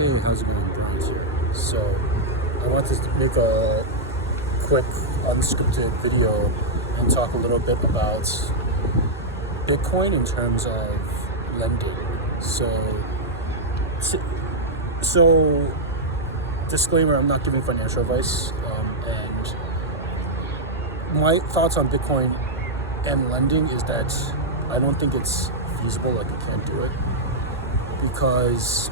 Hey, how's it going? Bryant here. So, I want to make a quick, unscripted video and talk a little bit about Bitcoin in terms of lending. So, disclaimer: I'm not giving financial advice, and my thoughts on Bitcoin and lending is that I don't think it's feasible. Like, you can't do it because,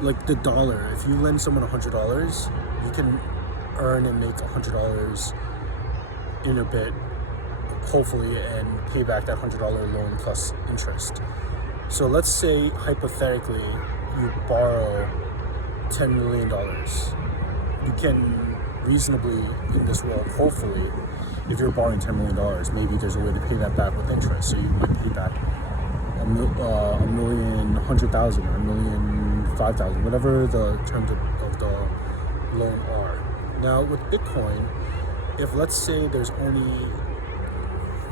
like, the dollar, if you lend someone $100, you can earn and make $100 in a bit, hopefully, and pay back that $100 loan plus interest. So let's say, hypothetically, you borrow $10 million. You can reasonably, in this world, hopefully, if you're borrowing $10 million, maybe there's a way to pay that back with interest. So you might pay back a million, 100,000, or a million, 5,000, whatever the terms of the loan are. Now with Bitcoin, if let's say there's only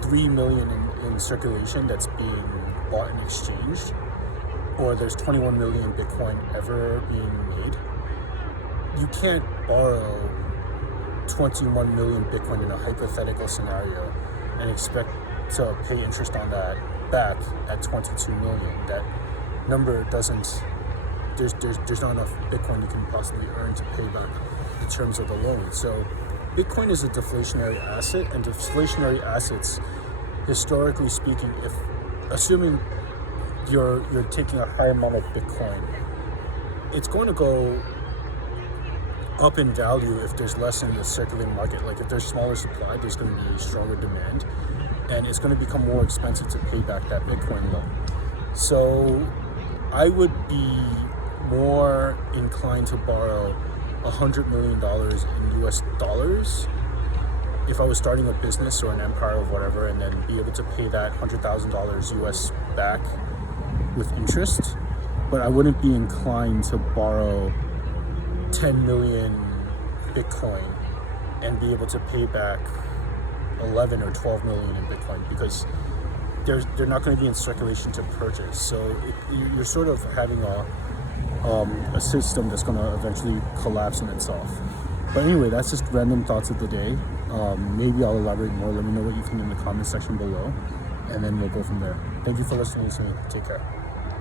3 million in circulation that's being bought and exchanged, or there's 21 million Bitcoin ever being made, you can't borrow 21 million Bitcoin in a hypothetical scenario and expect to pay interest on that back at 22 million. That number doesn't, there's not enough Bitcoin you can possibly earn to pay back the terms of the loan. So Bitcoin is a deflationary asset, and deflationary assets, historically speaking, if assuming you're taking a high amount of Bitcoin, it's going to go up in value if there's less in the circulating market. Like, if there's smaller supply, there's going to be stronger demand, and it's going to become more expensive to pay back that Bitcoin loan. So I would be more inclined to borrow $100 million in US dollars if I was starting a business or an empire or whatever, and then be able to pay that $100,000 US back with interest. But I wouldn't be inclined to borrow 10 million Bitcoin and be able to pay back 11 or 12 million in Bitcoin, because they're not going to be in circulation to purchase. So you're sort of having a system that's going to eventually collapse in itself. But anyway, that's just random thoughts of the day. Maybe I'll elaborate more. Let me know what you think in the comment section below, and then we'll go from there. Thank you for listening to me. Take care.